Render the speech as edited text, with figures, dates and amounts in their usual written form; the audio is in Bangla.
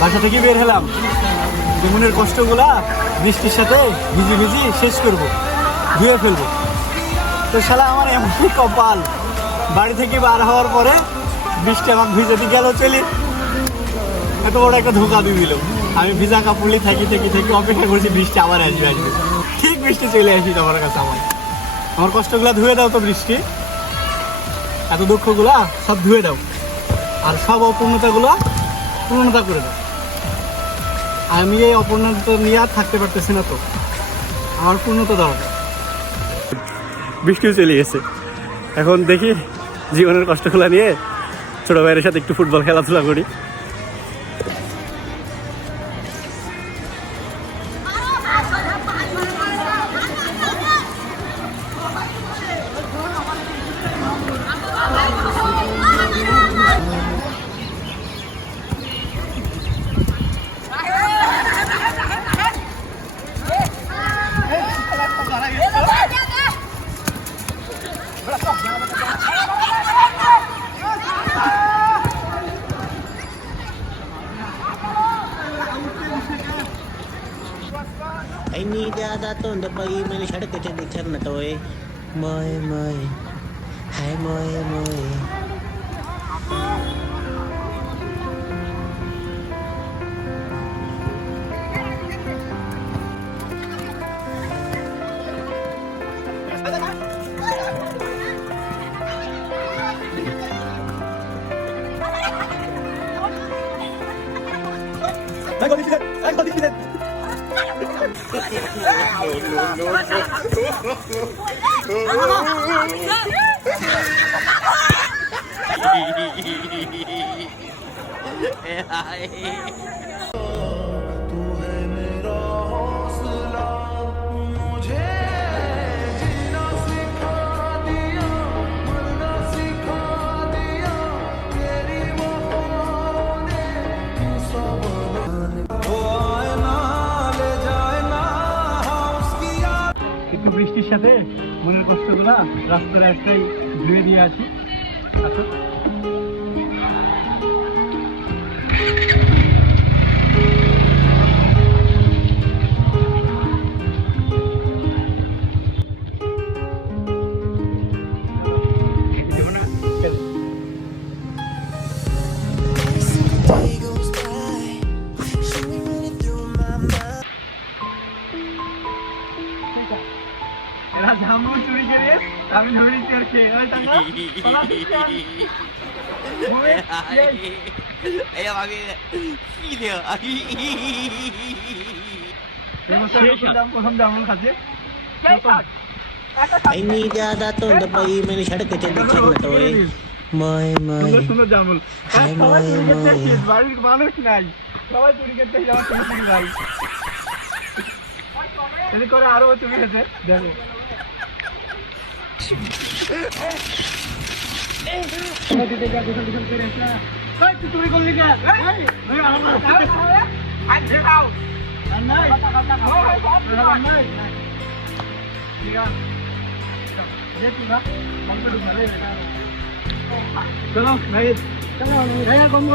বাসা থেকে বের হলাম, জীবনের কষ্টগুলা বৃষ্টির সাথে ভিজি ভিজি শেষ করব, ধুয়ে ফেলবো। তো শালা আমার এমনই কপাল, বাড়ি থেকে বার হওয়ার পরে বৃষ্টি আমার ভিজাতে গেল চলি। এত বড় একটা ধোকা দিয়ে দিল। আমি ভিজা কাপড়ে থাকি অপেক্ষা করছি বৃষ্টি আবার আসবে। ঠিক বৃষ্টি চলে আসি তোমার কাছে। আমার কষ্টগুলা ধুয়ে দাও তো বৃষ্টি, এত দুঃখগুলা সব ধুয়ে দাও, আর সব অপূর্ণতাগুলো পূর্ণতা করে দাও। আমি এই অপূর্ণতা নিয়ে আর থাকতে পারতেছি না, তো আমার পূর্ণতা দাও। বৃষ্টিও চলে গেছে, এখন দেখি জীবনের কষ্টগুলা নিয়ে ছোট ভাইয়ের সাথে একটু ফুটবল খেলাধুলা করি। Ini dia datang dapat email syarat kerja di sana tu Moi moi. Hai moi moi. একটু বৃষ্টির সাথে মনের কষ্টগুলা রাস্তায় রাস্তায় ধুয়ে দিয়ে আসি। আচ্ছা, এরা জামুন চুরি করে আমি ধরে নিতে আর খেয়ে প্রথম জামুন খাচ্ছে। Ini dia datang dapat email syarat kerja di sana tu Moi moi. সুন্দর জামুন। Hai moi moi. বাড়ির মানুষ নাই, সবাই চুরি করতে যাওয়ার চুরি ভাই এদিকে করে আরো চুরি খেতে দেখো। চুরি করলি চলো ভাই, চলো ভাইয়া কম